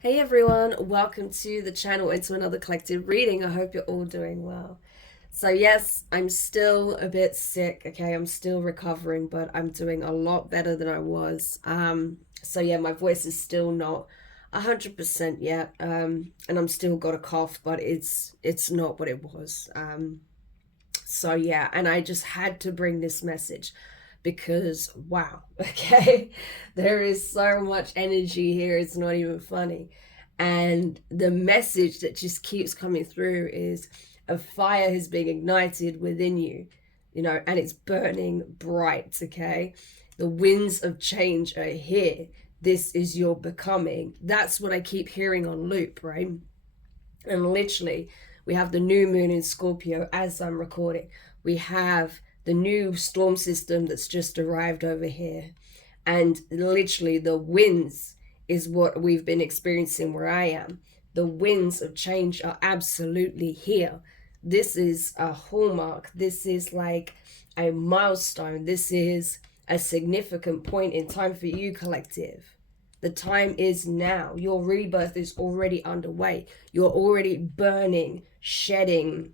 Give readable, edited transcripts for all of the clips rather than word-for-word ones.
Hey everyone, welcome to the channel and to another collective reading. I hope you're all doing well. So yes, I'm still a bit sick, okay? I'm still recovering, but I'm doing a lot better than I was. So yeah, my voice is still not 100% yet. And I'm still got a cough, but it's not what it was. So yeah, and I just had to bring this message because wow, okay, there is so much energy here, it's not even funny. And the message that just keeps coming through is a fire has been ignited within you, and it's burning bright, okay? The winds of change are here. This is your becoming. That's what I keep hearing on loop, right? And literally, we have the new moon in Scorpio as I'm recording. We have the new storm system that's just arrived over here. And literally, the winds is what we've been experiencing where I am. The winds of change are absolutely here. This is a hallmark. This is like a milestone. This is a significant point in time for you, collective. The time is now. Your rebirth is already underway. You're already burning, shedding,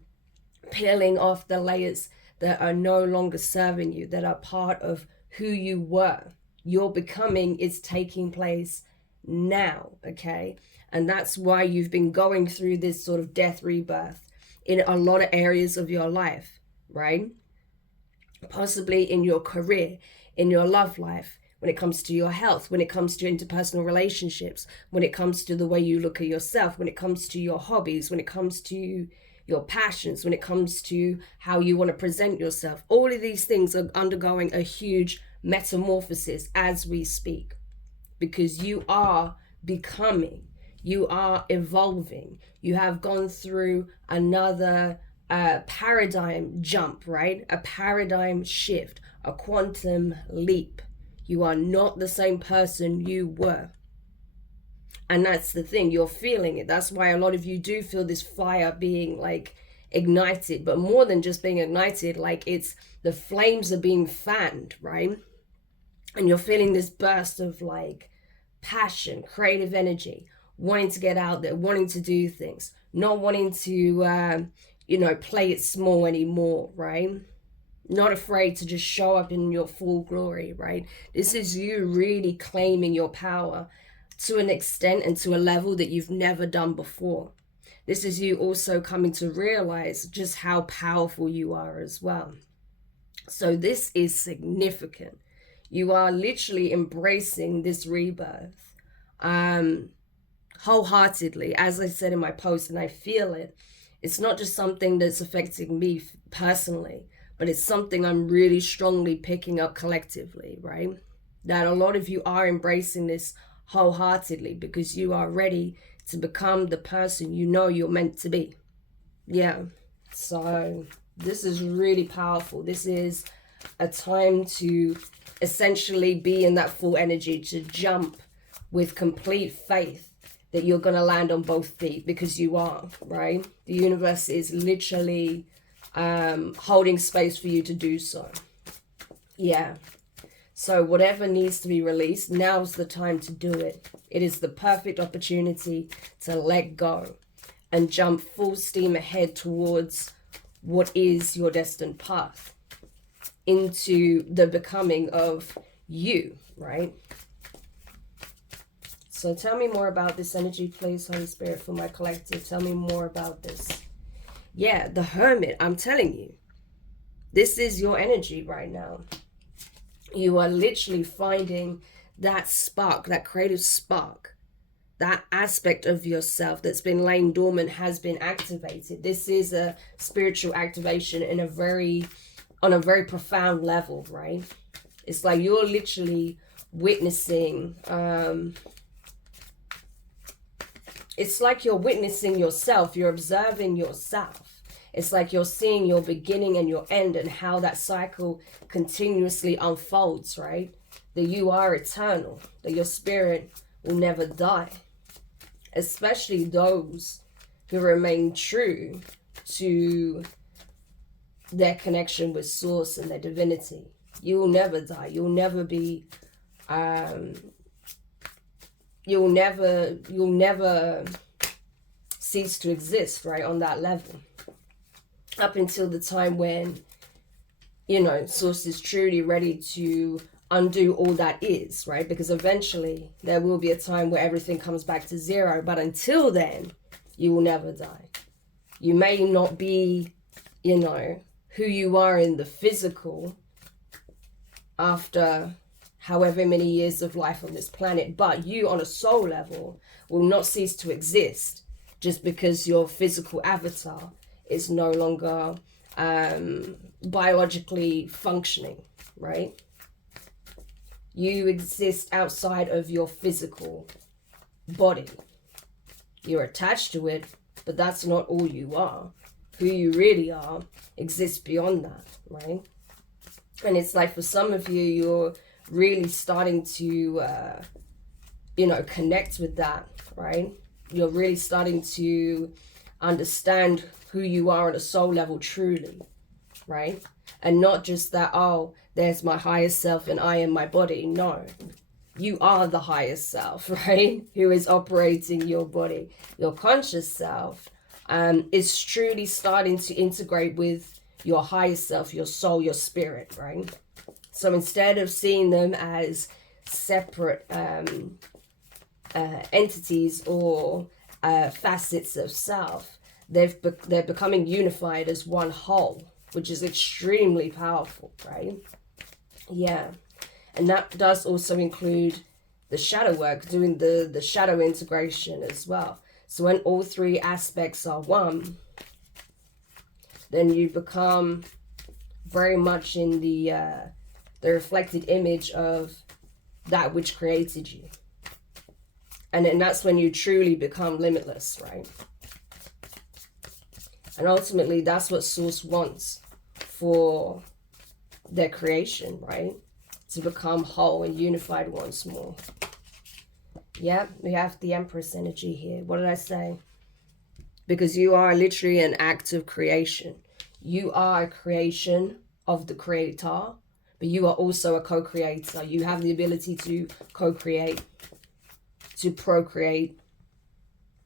peeling off the layers that are no longer serving you, that are part of who you were. Your becoming is taking place now, okay? And that's why you've been going through this sort of death rebirth in a lot of areas of your life, right? Possibly in your career, in your love life, when it comes to your health, when it comes to interpersonal relationships, when it comes to the way you look at yourself, when it comes to your hobbies, when it comes to your passions, when it comes to how you want to present yourself. All of these things are undergoing a huge metamorphosis as we speak, because you are becoming, you are evolving, you have gone through another paradigm jump, right? A paradigm shift, a quantum leap. You are not the same person you were. And that's the thing, you're feeling it. That's why a lot of you do feel this fire being like ignited, but more than just being ignited, like it's the flames are being fanned, right? And you're feeling this burst of like passion, creative energy, wanting to get out there, wanting to do things, not wanting to, play it small anymore, right? Not afraid to just show up in your full glory, right? This is you really claiming your power to an extent and to a level that you've never done before. This is you also coming to realize just how powerful you are as well. So this is significant. You are literally embracing this rebirth wholeheartedly, as I said in my post, and I feel it. It's not just something that's affecting me personally, but it's something I'm really strongly picking up collectively, right? That a lot of you are embracing this wholeheartedly because you are ready to become the person you know you're meant to be. Yeah. So this is really powerful. This is a time to essentially be in that full energy, to jump with complete faith that you're going to land on both feet, because you are, right? The universe is literally holding space for you to do so. Yeah. So whatever needs to be released, now's the time to do it. It is the perfect opportunity to let go and jump full steam ahead towards what is your destined path, into the becoming of you, right? So tell me more about this energy, please, Holy Spirit, for my collective. Tell me more about this. Yeah, the Hermit, I'm telling you, this is your energy right now. You are literally finding that spark, that creative spark, that aspect of yourself that's been laying dormant has been activated. This is a spiritual activation on a very profound level, right? It's like you're literally witnessing, it's like you're witnessing yourself, you're observing yourself. It's like you're seeing your beginning and your end and how that cycle continuously unfolds, right? That you are eternal, that your spirit will never die. Especially those who remain true to their connection with source and their divinity. You will never die. You'll never be you'll never cease to exist, right, on that level, up until the time when, you know, source is truly ready to undo all that is, right? Because eventually there will be a time where everything comes back to zero, but until then, you will never die. You may not be, you know, who you are in the physical after however many years of life on this planet, but you on a soul level will not cease to exist just because your physical avatar is no longer biologically functioning, right? You exist outside of your physical body. You're attached to it, but that's not all you are. Who you really are exists beyond that, right? And it's like for some of you, you're really starting to, you know, connect with that, right? You're really starting to understand who you are on a soul level truly, right? And not just that, oh, there's my higher self and I am my body. No, you are the higher self, right? Who is operating your body. Your conscious self is truly starting to integrate with your higher self, your soul, your spirit, right? So instead of seeing them as separate entities or facets of self, they're becoming unified as one whole, which is extremely powerful, right? Yeah. And that does also include the shadow work, doing the shadow integration as well. So when all three aspects are one, then you become very much in the reflected image of that which created you. And then that's when you truly become limitless, right? And ultimately, that's what Source wants for their creation, right? To become whole and unified once more. Yeah, we have the Empress energy here. What did I say? Because you are literally an act of creation. You are a creation of the creator, but you are also a co-creator. You have the ability to co-create, to procreate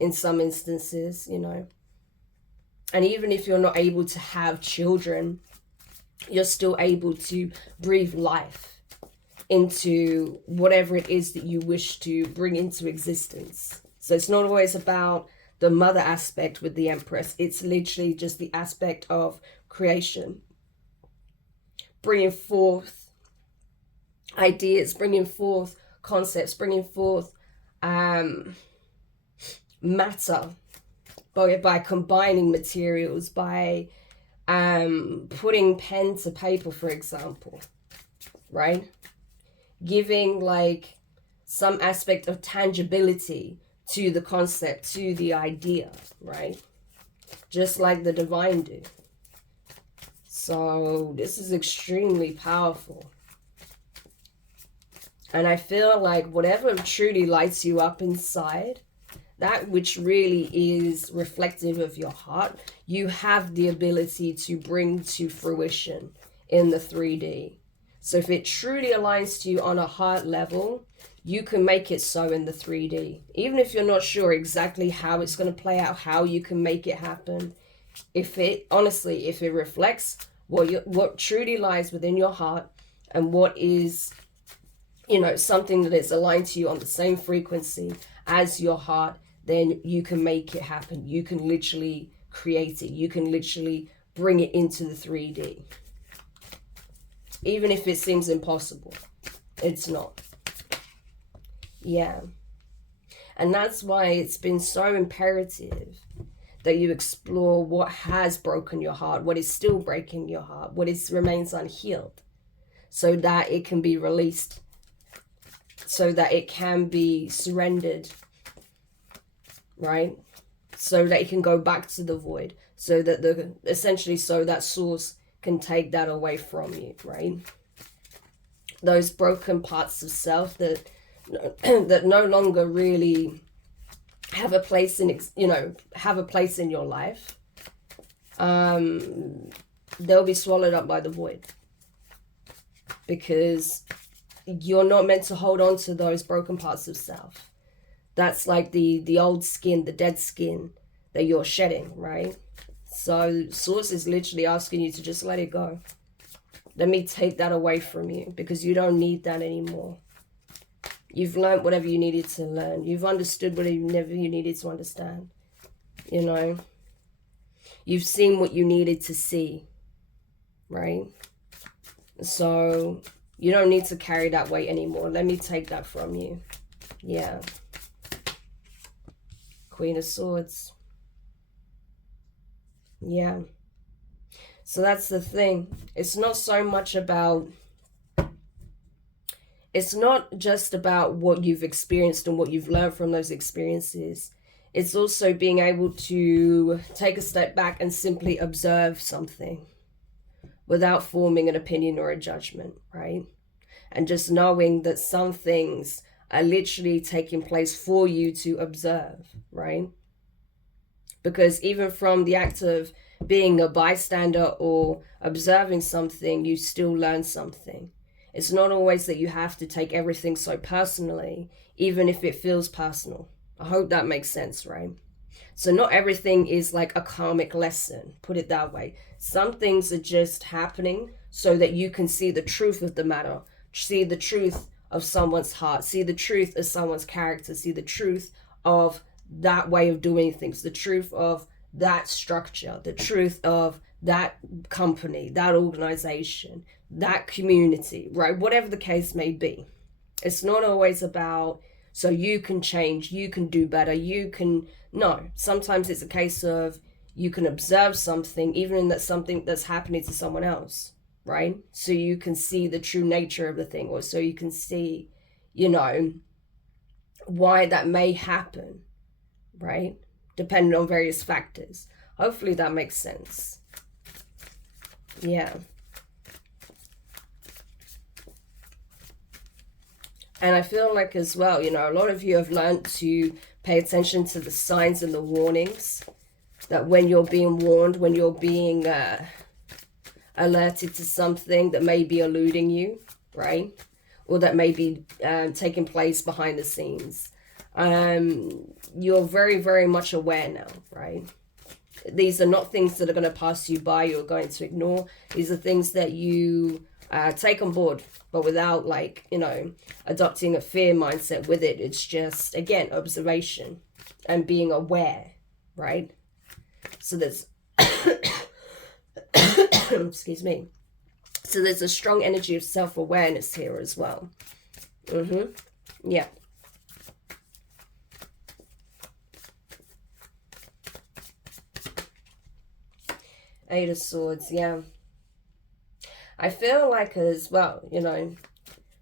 in some instances, you know. And even if you're not able to have children, you're still able to breathe life into whatever it is that you wish to bring into existence. So it's not always about the mother aspect with the Empress. It's literally just the aspect of creation. Bringing forth ideas, bringing forth concepts, bringing forth matter by combining materials, by putting pen to paper, for example, right? Giving like some aspect of tangibility to the concept, to the idea, right? Just like the divine do. So this is extremely powerful. And I feel like whatever truly lights you up inside, that which really is reflective of your heart, you have the ability to bring to fruition in the 3D. So if it truly aligns to you on a heart level, you can make it so in the 3D. Even if you're not sure exactly how it's going to play out, how you can make it happen. If it, honestly, if it reflects what truly lies within your heart and what is, you know, something that is aligned to you on the same frequency as your heart, then you can make it happen. You can literally create it. You can literally bring it into the 3D. Even if it seems impossible, it's not. Yeah. And that's why it's been so imperative that you explore what has broken your heart, what is still breaking your heart, what remains unhealed, so that it can be released, so that it can be surrendered, right? So that it can go back to the void, so that essentially so that source can take that away from you, right? Those broken parts of self that no longer really have a place in, you know, have a place in your life, they'll be swallowed up by the void, because you're not meant to hold on to those broken parts of self. That's like the old skin, the dead skin that you're shedding, right? So Source is literally asking you to just let it go. Let me take that away from you, because you don't need that anymore. You've learned whatever you needed to learn. You've understood whatever you needed to understand. You know, you've seen what you needed to see, right? So you don't need to carry that weight anymore. Let me take that from you. Yeah. Queen of Swords. Yeah. So that's the thing. It's not so much about, it's not just about what you've experienced and what you've learned from those experiences. It's also being able to take a step back and simply observe something without forming an opinion or a judgment, right? And just knowing that some things are literally taking place for you to observe, right? Because even from the act of being a bystander or observing something, you still learn something. It's not always that you have to take everything so personally, even if it feels personal. I hope that makes sense, right? So not everything is like a karmic lesson, put it that way. Some things are just happening so that you can see the truth of the matter, see the truth of someone's heart, see the truth of someone's character, see the truth of that way of doing things, the truth of that structure, the truth of that company, that organization, that community, right? Whatever the case may be. It's not always about, so you can change, you can do better, you can, no. Sometimes it's a case of you can observe something, even in that something that's happening to someone else, right? So you can see the true nature of the thing, or so you can see, you know, why that may happen, right? Depending on various factors. Hopefully that makes sense. Yeah. And I feel like as well, you know, a lot of you have learned to pay attention to the signs and the warnings, that when you're being warned, when you're being alerted to something that may be eluding you, right? Or that may be taking place behind the scenes. You're very, very much aware now, right? These are not things that are going to pass you by, you're going to ignore. These are things that you take on board, but without, like, you know, adopting a fear mindset with it. It's just, again, observation and being aware, right? So there's, excuse me. So there's a strong energy of self-awareness here as well. Yeah. Eight of Swords, yeah. I feel like as well, you know,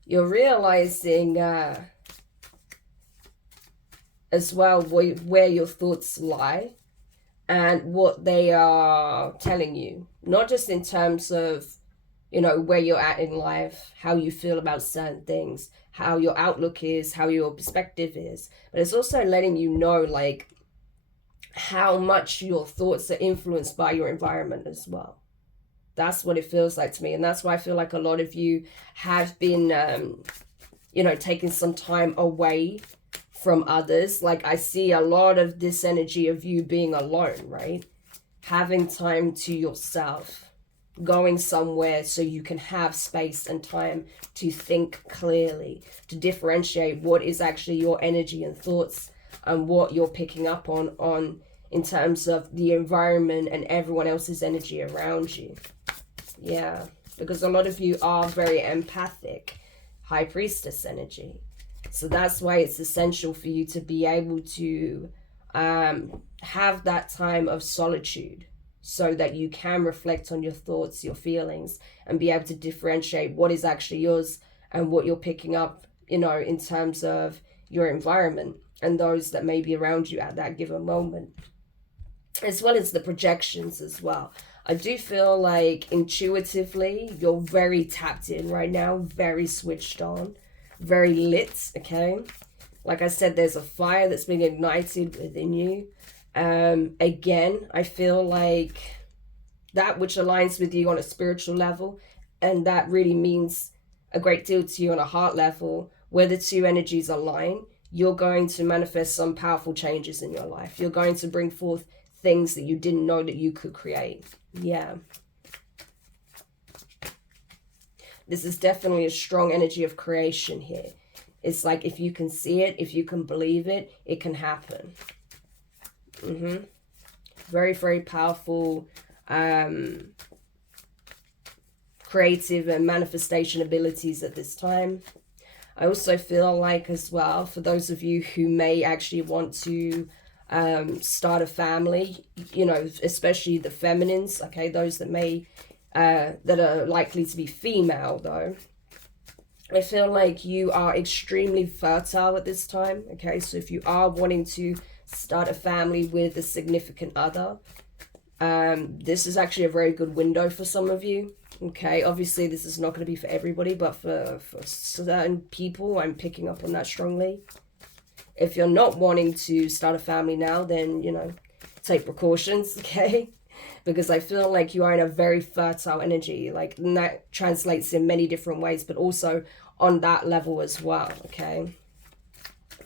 you're realizing as well where your thoughts lie and what they are telling you. Not just in terms of, you know, where you're at in life, how you feel about certain things, how your outlook is, how your perspective is. But it's also letting you know, like, how much your thoughts are influenced by your environment as well. That's what it feels like to me. And that's why I feel like a lot of you have been, you know, taking some time away from others. Like, I see a lot of this energy of you being alone, right? Having time to yourself, going somewhere so you can have space and time to think clearly, to differentiate what is actually your energy and thoughts and what you're picking up on in terms of the environment and everyone else's energy around you. Yeah, because a lot of you are very empathic, High Priestess energy. So that's why it's essential for you to be able to have that time of solitude so that you can reflect on your thoughts, your feelings, and be able to differentiate what is actually yours and what you're picking up, you know, in terms of your environment and those that may be around you at that given moment, as well as the projections as well. I do feel like intuitively you're very tapped in right now, very switched on, very lit, okay? Like I said, there's a fire that's being ignited within you. Again, I feel like that which aligns with you on a spiritual level, and that really means a great deal to you on a heart level, where the two energies align, you're going to manifest some powerful changes in your life. You're going to bring forth things that you didn't know that you could create. Yeah. This is definitely a strong energy of creation here. It's like if you can see it, if you can believe it, it can happen. Very, very powerful creative and manifestation abilities at this time. I also feel like as well, for those of you who may actually want to start a family, you know, especially the feminines, okay, those that may, that are likely to be female though, I feel like you are extremely fertile at this time, okay? So if you are wanting to start a family with a significant other, this is actually a very good window for some of you, okay? Obviously, this is not going to be for everybody, but for certain people, I'm picking up on that strongly. If you're not wanting to start a family now, then, you know, take precautions, okay? Because I feel like you are in a very fertile energy, like, and that translates in many different ways, but also on that level as well, okay?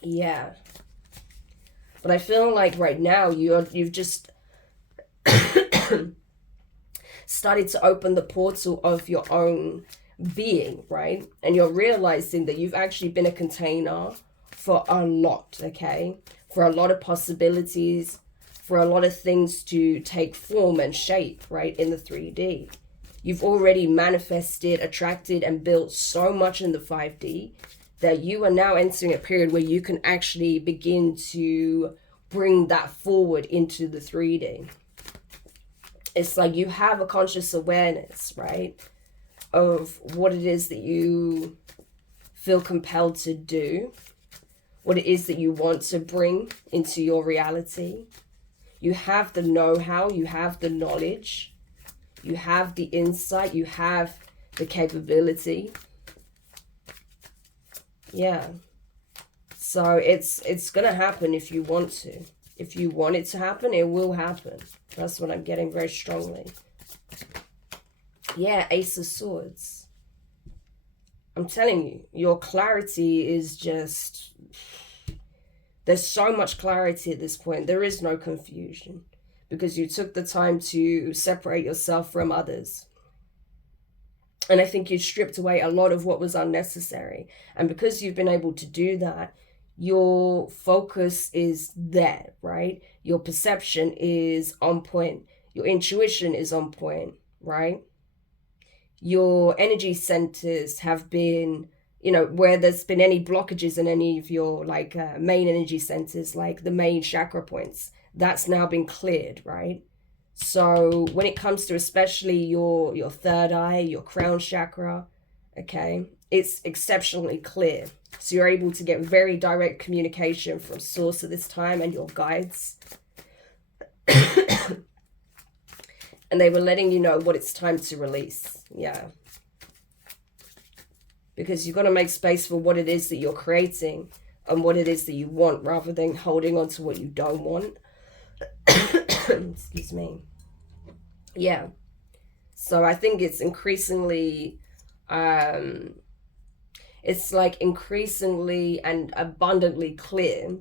Yeah. But I feel like right now you've just started to open the portal of your own being, right? And you're realizing that you've actually been a container for a lot, okay? For a lot of possibilities, for a lot of things to take form and shape, right, in the 3D. You've already manifested, attracted, and built so much in the 5D that you are now entering a period where you can actually begin to bring that forward into the 3D. It's like you have a conscious awareness, right, of what it is that you feel compelled to do, what it is that you want to bring into your reality. You have the know-how, you have the knowledge, you have the insight, you have the capability. Yeah. So it's gonna happen if you want to. If you want it to happen, it will happen. That's what I'm getting very strongly. Yeah, Ace of Swords. I'm telling you, your clarity is just... There's so much clarity at this point. There is no confusion because you took the time to separate yourself from others. And I think you stripped away a lot of what was unnecessary. And because you've been able to do that, your focus is there, right? Your perception is on point. Your intuition is on point, right? Your energy centers have been, you know, where there's been any blockages in any of your like main energy centers, like the main chakra points, that's now been cleared, right? So when it comes to especially your third eye, your crown chakra, okay, it's exceptionally clear. So you're able to get very direct communication from source at this time and your guides. And they were letting you know what it's time to release. Yeah. Because you've got to make space for what it is that you're creating and what it is that you want rather than holding on to what you don't want. Excuse me. Yeah. So I think it's increasingly, it's like increasingly and abundantly clear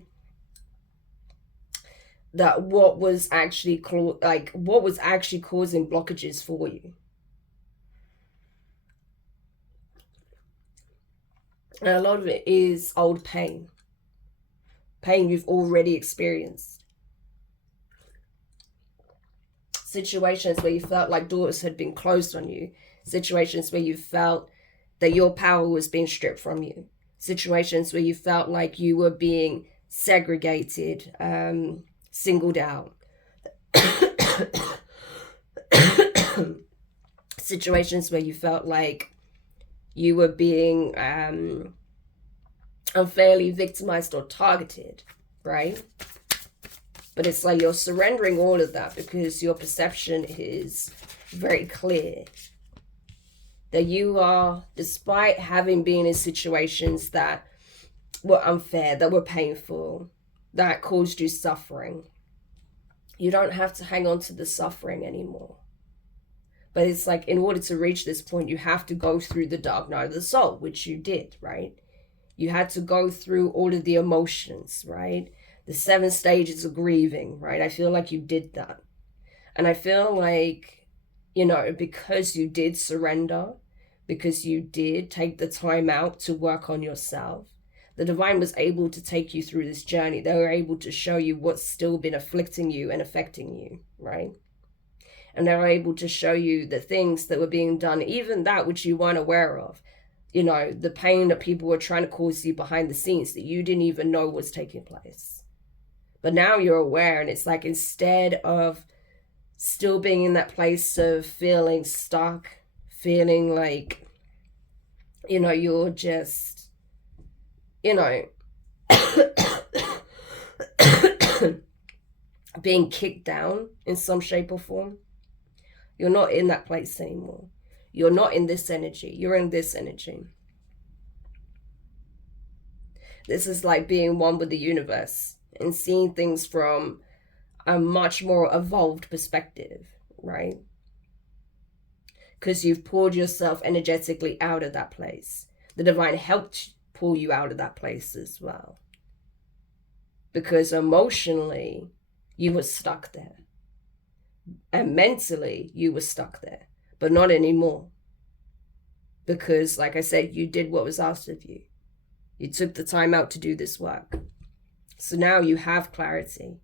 that what was actually what was actually causing blockages for you. And a lot of it is old pain. Pain you've already experienced. Situations where you felt like doors had been closed on you. Situations where you felt that your power was being stripped from you. Situations where you felt like you were being segregated, singled out. Situations where you felt like you were being unfairly victimized or targeted, right? But it's like you're surrendering all of that because your perception is very clear that you are, despite having been in situations that were unfair, that were painful, that caused you suffering, you don't have to hang on to the suffering anymore. But it's like, in order to reach this point, you have to go through the dark night of the soul, which you did, right? You had to go through all of the emotions, right? The 7 stages of grieving, right? I feel like you did that. And I feel like, you know, because you did surrender, because you did take the time out to work on yourself, the divine was able to take you through this journey. They were able to show you what's still been afflicting you and affecting you, right? And they were able to show you the things that were being done, even that which you weren't aware of. You know, the pain that people were trying to cause you behind the scenes that you didn't even know was taking place. But now you're aware, and it's like, instead of still being in that place of feeling stuck, feeling like, you know, you're just, you know, being kicked down in some shape or form, you're not in that place anymore. You're not in this energy. You're in this energy. This is like being one with the universe and seeing things from a much more evolved perspective, right? Because you've pulled yourself energetically out of that place. The divine helped pull you out of that place as well. Because emotionally, you were stuck there. And mentally, you were stuck there. But not anymore. Because, like I said, you did what was asked of you. You took the time out to do this work. So now you have clarity.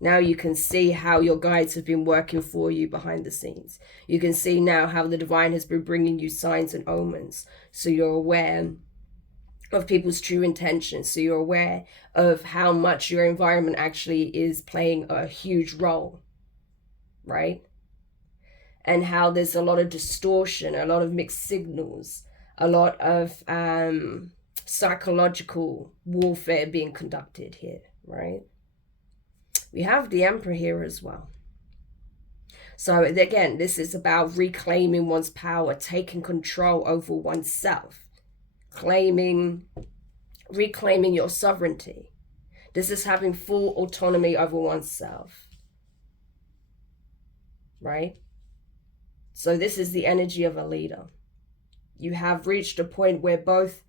Now you can see how your guides have been working for you behind the scenes. You can see now how the divine has been bringing you signs and omens. So you're aware of people's true intentions. So you're aware of how much your environment actually is playing a huge role, right? And how there's a lot of distortion, a lot of mixed signals, a lot of psychological warfare being conducted here, right? We have the Emperor here as well. So again, this is about reclaiming one's power, taking control over oneself, reclaiming your sovereignty. This is having full autonomy over oneself, right? So this is the energy of a leader. You have reached a point where both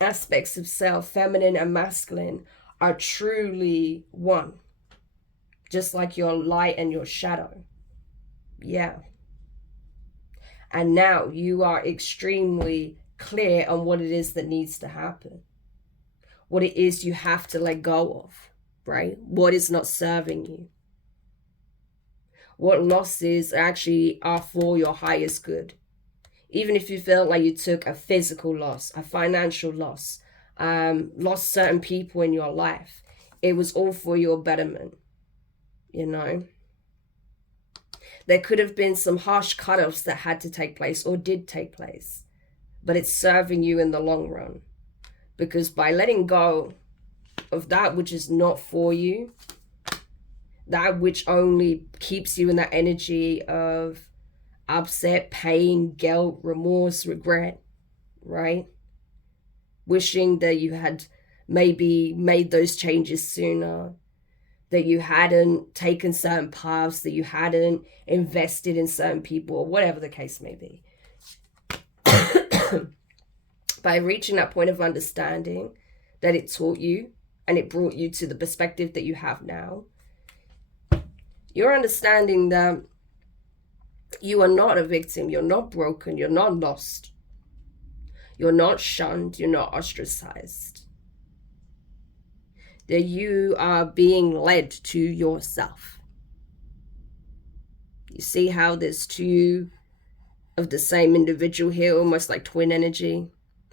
aspects of self, feminine and masculine, are truly one. Just like your light and your shadow. Yeah. And now you are extremely clear on what it is that needs to happen. What it is you have to let go of, right? What is not serving you. What losses actually are for your highest good. Even if you felt like you took a physical loss, a financial loss, lost certain people in your life, it was all for your betterment, you know. There could have been some harsh cutoffs that had to take place or did take place, but it's serving you in the long run. Because by letting go of that which is not for you, that which only keeps you in that energy of upset, pain, guilt, remorse, regret, right? Wishing that you had maybe made those changes sooner, that you hadn't taken certain paths, that you hadn't invested in certain people, or whatever the case may be. By reaching that point of understanding that it taught you and it brought you to the perspective that you have now, you're understanding that you are not a victim, you're not broken, you're not lost, you're not shunned, you're not ostracized. That you are being led to yourself. You see how there's two of the same individual here, almost like twin energy,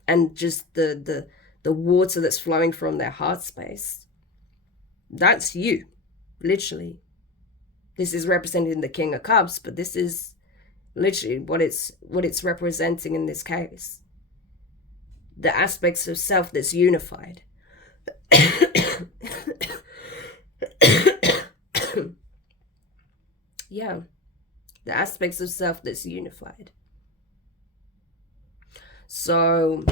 and just the water that's flowing from their heart space. That's you, literally. This is representing the King of Cups, but this is literally what it's representing in this case. The aspects of self that's unified. Yeah, the aspects of self that's unified. So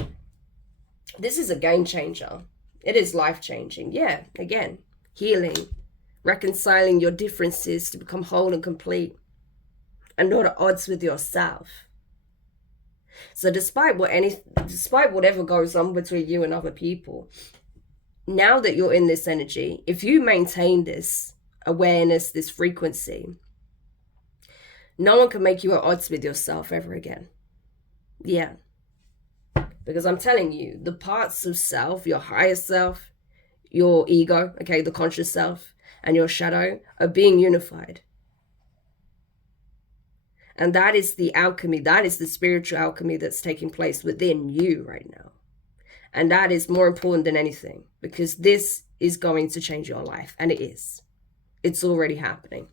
this is a game changer. It is life-changing. Yeah, again, healing, reconciling your differences to become whole and complete and not at odds with yourself. So despite whatever goes on between you and other people, now that you're in this energy, if you maintain this awareness, this frequency, no one can make you at odds with yourself ever again. Yeah. Because I'm telling you, the parts of self, your higher self, your ego, okay, the conscious self, and your shadow are being unified. And that is the alchemy, that is the spiritual alchemy that's taking place within you right now. And that is more important than anything, because this is going to change your life. And it is. It's already happening.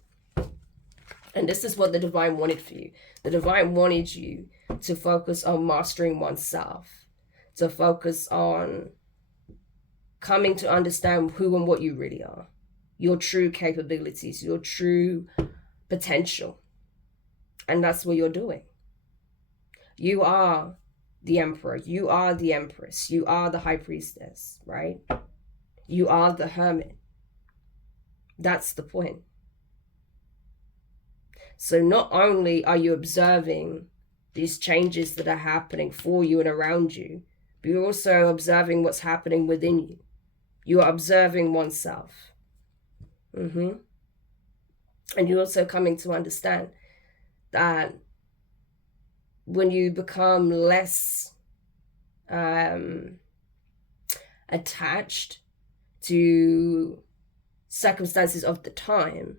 And this is what the divine wanted for you. The divine wanted you to focus on mastering oneself, to focus on coming to understand who and what you really are, your true capabilities, your true potential. And that's what you're doing. You are the emperor. You are the empress. You are the high priestess, right? You are the hermit. That's the point. So not only are you observing these changes that are happening for you and around you, but you're also observing what's happening within you. You are observing oneself. And you're also coming to understand that when you become less attached to circumstances of the time,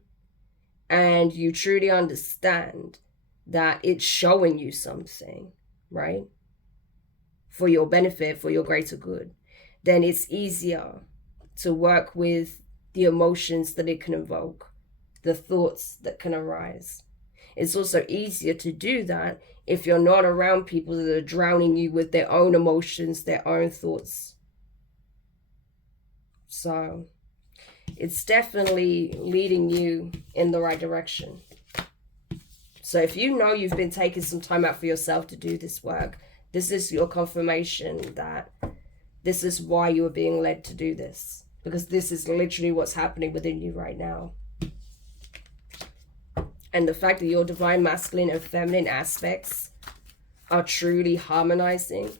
and you truly understand that it's showing you something, right, for your benefit, for your greater good, then it's easier to work with the emotions that it can evoke, the thoughts that can arise. It's also easier to do that if you're not around people that are drowning you with their own emotions, their own thoughts. So it's definitely leading you in the right direction. So if you know you've been taking some time out for yourself to do this work, this is your confirmation that this is why you are being led to do this. Because this is literally what's happening within you right now. And the fact that your divine masculine and feminine aspects are truly harmonizing,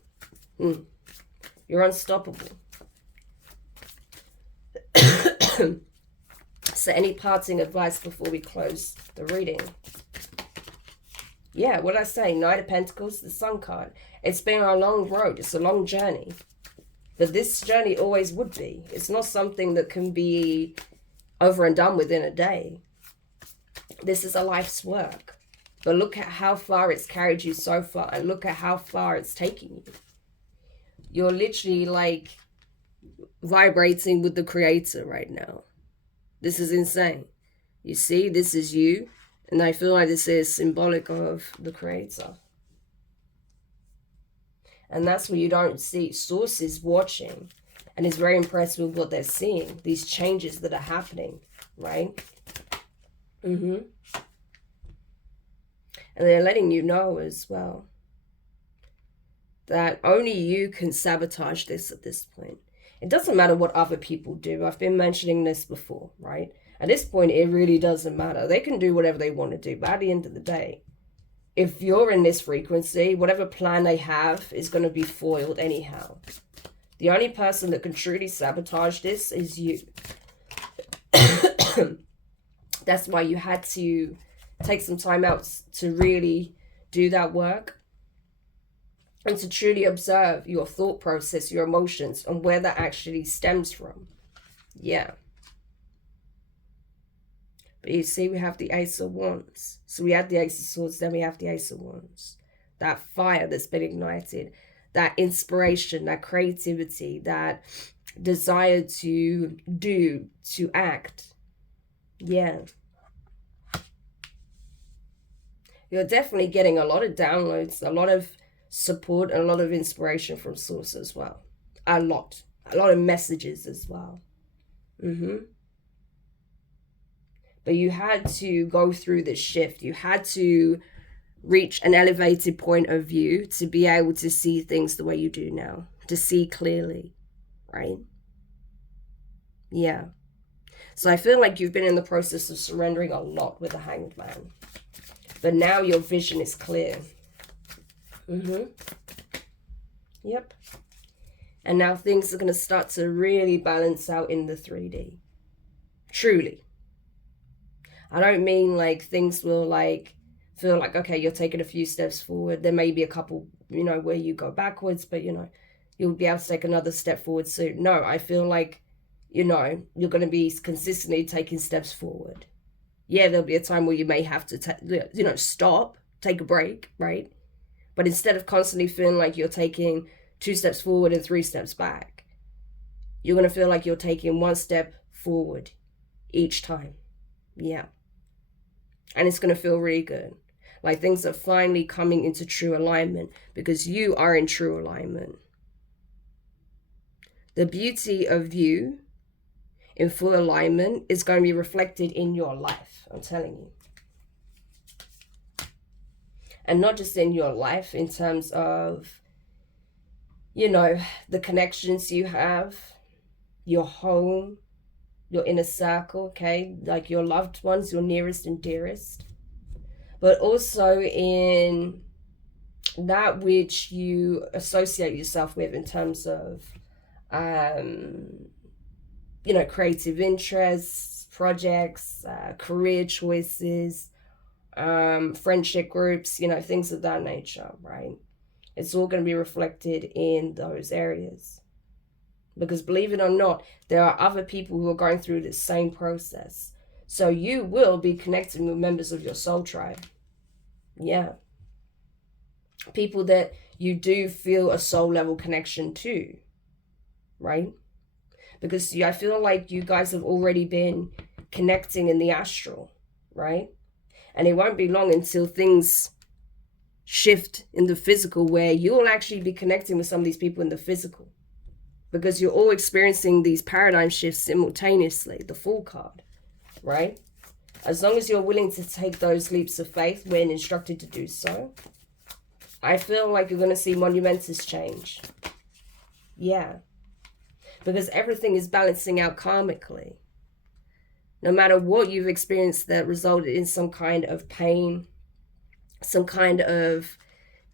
you're unstoppable. So any parting advice before we close the reading? Yeah, what did I say? Knight of Pentacles, the Sun card. It's been a long road. It's a long journey. But this journey always would be. It's not something that can be over and done within a day. This is a life's work. But look at how far it's carried you so far, and look at how far it's taking you. You're literally like vibrating with the Creator right now. This is insane. You see, this is you. And I feel like this is symbolic of the Creator. And that's what you don't see. Source is watching and is very impressed with what they're seeing. These changes that are happening, right? And they're letting you know as well that only you can sabotage this at this point. It doesn't matter what other people do. I've been mentioning this before, right? At this point, it really doesn't matter. They can do whatever they want to do. But at the end of the day, if you're in this frequency, whatever plan they have is going to be foiled anyhow. The only person that can truly sabotage this is you. That's why you had to take some time out to really do that work. And to truly observe your thought process, your emotions, and where that actually stems from. Yeah. But you see, we have the Ace of Wands. So we have the Ace of Swords, then we have the Ace of Wands. That fire that's been ignited. That inspiration, that creativity, that desire to do, to act. Yeah. You're definitely getting a lot of downloads, a lot of support, and a lot of inspiration from Source as well. A lot of messages as well. But you had to go through this shift. You had to reach an elevated point of view to be able to see things the way you do now, to see clearly, right? Yeah. So I feel like you've been in the process of surrendering a lot with the Hanged Man. But now your vision is clear. Yep. And now things are going to start to really balance out in the 3D. Truly. I don't mean like things will like feel like, okay, you're taking a few steps forward. There may be a couple, you know, where you go backwards, but, you know, you'll be able to take another step forward soon. No, I feel like, you know, you're going to be consistently taking steps forward. Yeah, there'll be a time where you may have to, you know, stop, take a break, right? But instead of constantly feeling like you're taking 2 steps forward and 3 steps back, you're going to feel like you're taking 1 step forward each time. Yeah. And it's going to feel really good. Like things are finally coming into true alignment because you are in true alignment. The beauty of you in full alignment is going to be reflected in your life. I'm telling you. And not just in your life in terms of, you know, the connections you have, your home, your inner circle, okay? Like your loved ones, your nearest and dearest. But also in that which you associate yourself with in terms of, you know, creative interests, projects, career choices, friendship groups, you know, things of that nature, right? It's all going to be reflected in those areas. Because believe it or not, there are other people who are going through the same process. So you will be connecting with members of your soul tribe. Yeah. People that you do feel a soul level connection to, right? Because I feel like you guys have already been connecting in the astral, right? And it won't be long until things shift in the physical where you'll actually be connecting with some of these people in the physical. Because you're all experiencing these paradigm shifts simultaneously, the Fool card, right? As long as you're willing to take those leaps of faith when instructed to do so, I feel like you're going to see monumentous change. Yeah. Because everything is balancing out karmically. No matter what you've experienced that resulted in some kind of pain, some kind of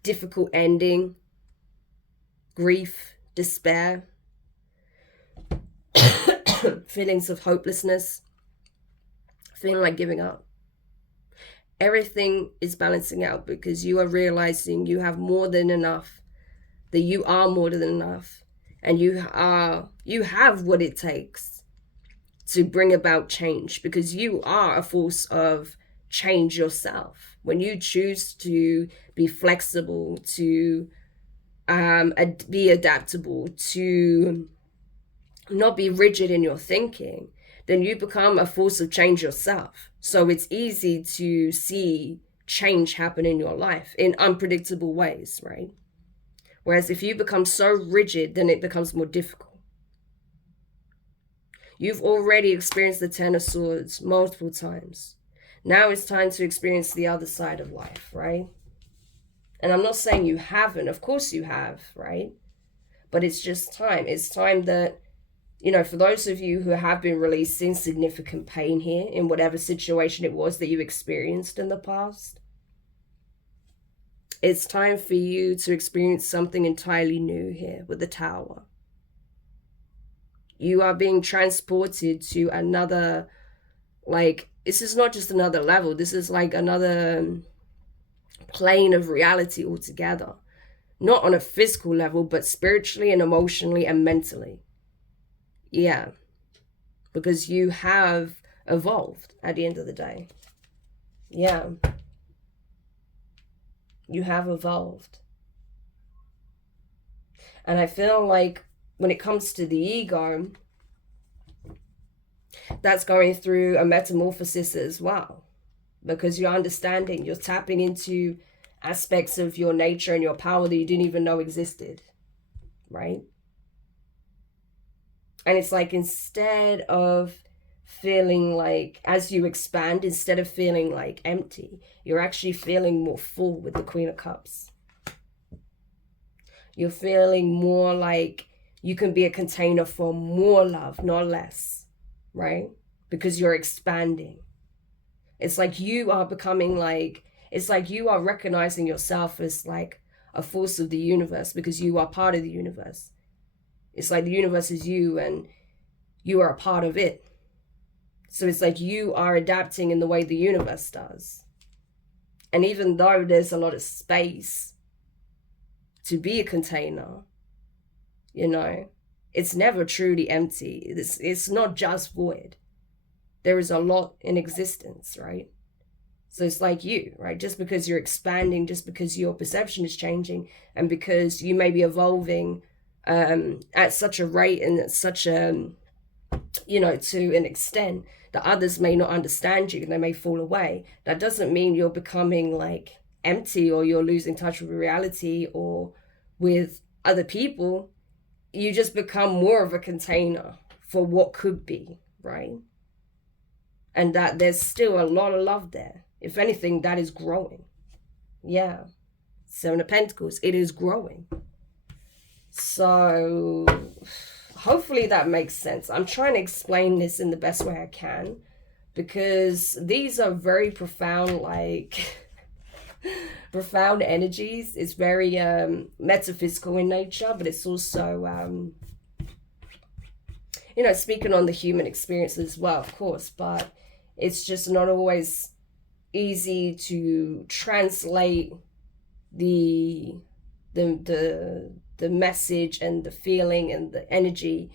difficult ending, grief, despair, feelings of hopelessness, feeling like giving up. Everything is balancing out because you are realizing you have more than enough, that you are more than enough, and you have what it takes to bring about change because you are a force of change yourself. When you choose to be flexible, to be adaptable, to not be rigid in your thinking, then you become a force of change yourself. So it's easy to see change happen in your life in unpredictable ways, right? Whereas if you become so rigid, then it becomes more difficult. You've already experienced the Ten of Swords multiple times. Now it's time to experience the other side of life, right? And I'm not saying you haven't. Of course you have, right? But it's just time. It's time that, you know, for those of you who have been releasing significant pain here in whatever situation it was that you experienced in the past, it's time for you to experience something entirely new here with the Tower. You are being transported to another, like, this is not just another level. This is like another plane of reality altogether. Not on a physical level, but spiritually and emotionally and mentally. Yeah. Because you have evolved at the end of the day. Yeah. You have evolved. And I feel like when it comes to the ego, that's going through a metamorphosis as well. Because you're understanding, you're tapping into aspects of your nature and your power that you didn't even know existed. Right? And it's like instead of feeling like, as you expand, instead of feeling like empty, you're actually feeling more full with the Queen of Cups. You're feeling more like you can be a container for more love, not less, right? Because you're expanding. It's like you are becoming like, it's like you are recognizing yourself as like, a force of the universe, because you are part of the universe. It's like the universe is you and you are a part of it. So it's like you are adapting in the way the universe does. And even though there's a lot of space to be a container, you know, it's never truly empty. It's not just void. There is a lot in existence, right? So it's like you, right? Just because you're expanding, just because your perception is changing, and because you may be evolving at such a rate and at such a, you know, to an extent that others may not understand you and they may fall away. That doesn't mean you're becoming like empty or you're losing touch with reality or with other people. You just become more of a container for what could be, right? And that there's still a lot of love there. If anything, that is growing. Yeah. Seven of Pentacles, it is growing. So hopefully that makes sense. I'm trying to explain this in the best way I can, because these are very profound, like profound energies. It's very metaphysical in nature, but it's also you know, speaking on the human experience as well, of course, but it's just not always easy to translate the message and the feeling and the energy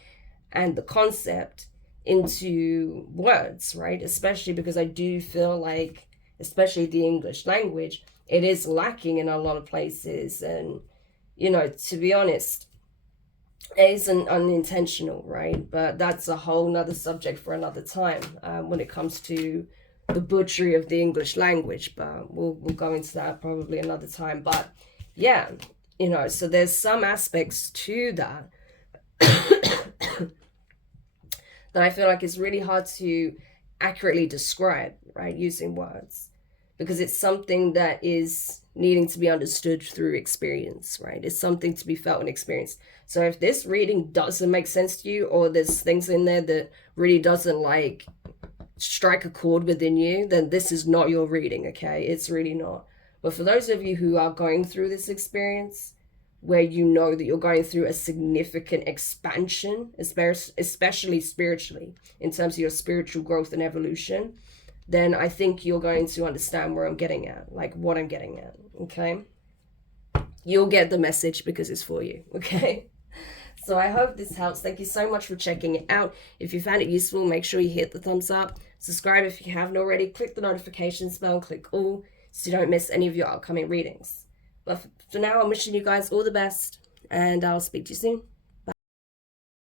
and the concept into words, right? Especially because I do feel like, especially the English language, it is lacking in a lot of places. And, you know, to be honest, it isn't unintentional, right? But that's a whole nother subject for another time when it comes to the butchery of the English language. But we'll go into that probably another time. But yeah, you know, so there's some aspects to that that I feel like is really hard to accurately describe, right, using words, because it's something that is needing to be understood through experience, right? It's something to be felt and experienced. So if this reading doesn't make sense to you, or there's things in there that really doesn't like strike a chord within you, then this is not your reading, okay? It's really not. But for those of you who are going through this experience, where you know that you're going through a significant expansion, especially spiritually, in terms of your spiritual growth and evolution, then I think you're going to understand where I'm getting at, like what I'm getting at, okay? You'll get the message because it's for you, okay? So I hope this helps. Thank you so much for checking it out. If you found it useful, make sure you hit the thumbs up. Subscribe if you haven't already. Click the notifications bell, click all, so you don't miss any of your upcoming readings. But for now, I'm wishing you guys all the best, and I'll speak to you soon.